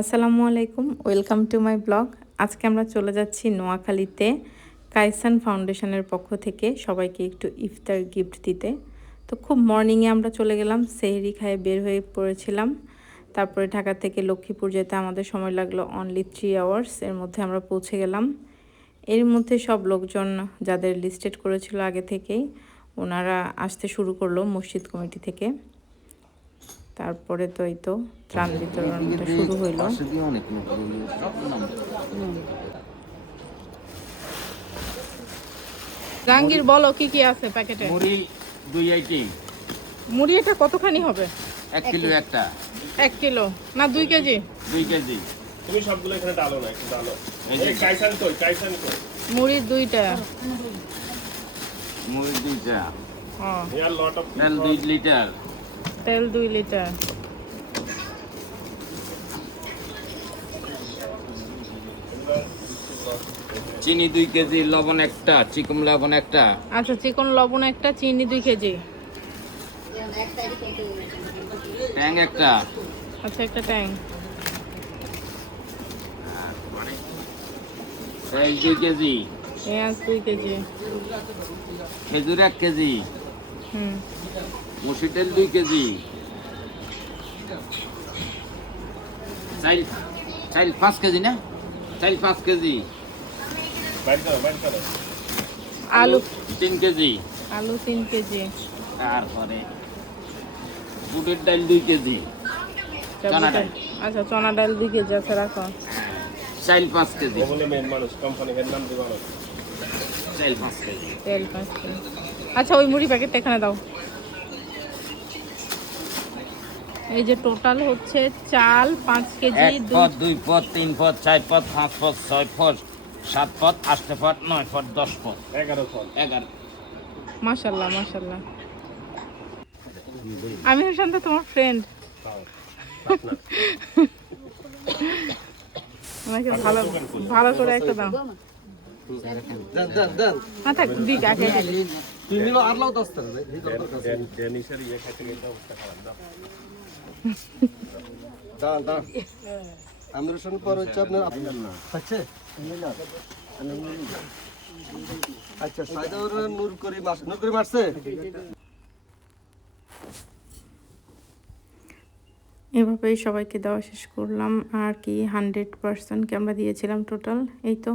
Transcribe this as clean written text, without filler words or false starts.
আসসালামু আলাইকুম, welcome to my blog. আজকে আমরা চলে যাচ্ছি নোয়াখালীতে কাইসান ফাউন্ডেশনের পক্ষ থেকে সবাইকে একটু ইফতার গিফট দিতে। তো খুব মর্নিংয়ে আমরা চলে গেলাম, সেহরি খায়ে বের হয়ে পড়েছিলাম। তারপরে ঢাকা থেকে লক্ষ্মীপুর যেতে আমাদের সময় লাগলো অনলি 3 আওয়ার্স। এর মধ্যে আমরা পৌঁছে গেলাম। এর মধ্যে সব লোকজন যাদের লিস্টেড করেছিল আগে থেকেই, ওনারা আসতে শুরু করলো মসজিদ কমিটি থেকে। তারপরে তো এই তো ত্রাণ বিতরণটা শুরু হইল। জাহাঙ্গীর বলো কি কি আছে প্যাকেটে? মুড়ি 2 আইটেম। মুড়ি এটা কতখানি হবে? 1 কিলো একটা। 1 কিলো না 2 কেজি? 2 কেজি। তুমি সবগুলো এখানে ডালো না, একটু ডালো। এই যে কাইসান কই মুড়ি 2টা। মুড়ি 2টা। হ্যাঁ, হিয়ার লট অফ তেল 2 লিটার। তেল 2 লিটার। চিনি 2 কেজি, লবণ একটা, চিকন লবণ একটা। আচ্ছা, চিকন লবণ একটা, চিনি 2 কেজি। ট্যাং একটা। আচ্ছা, একটা ট্যাং। তেল 2 কেজি। পেঁয়াজ 2 কেজি। খেজুর 1 কেজি। হুম। মুসুর তেল 2 কেজি। চাইল 5 কেজি না? চাইল 5 কেজি। বাইর করো। আলু 3 কেজি। আলু 3 কেজি। তারপরে বুটের ডাল 2 কেজি। চনা ডাল। আচ্ছা, চনা ডাল 2 কেজি। আচ্ছা, রাখো। চাইল 5 কেজি। বলে মেন মানুষ কোম্পানির নাম দিবা না। চাইল 5 কেজি। তেল 5 কেজি। আচ্ছা, ওই মুড়ি প্যাকেটটা এখানে দাও। এই যে টোটাল হচ্ছে চাল 5 কেজি, 1 পদ, 2 পদ, 3 পদ, 4 পদ, 5 পদ, 6 পদ, 7 পদ, 8 পদ, 9 পদ, 10 পদ, 11 ফল। 11। মাশাআল্লাহ মাশাআল্লাহ। আমি হোসেন তো তোমার ফ্রেন্ড। আমাকে ভালো ভালো করে একটা দাও। না থাক, দিক আগে। ডেনিশের ইয়ে খাইতে গেলে অবস্থা খারাপ দাও। আমির হোসেন পর হচ্ছে আপনার আচ্ছা আচ্ছা সাইদাউর নূর করি মারছে। এভাবেই সবাইকে দেওয়া শেষ করলাম। আর কি 100 পার্সনকে আমরা দিয়েছিলাম টোটাল। এই তো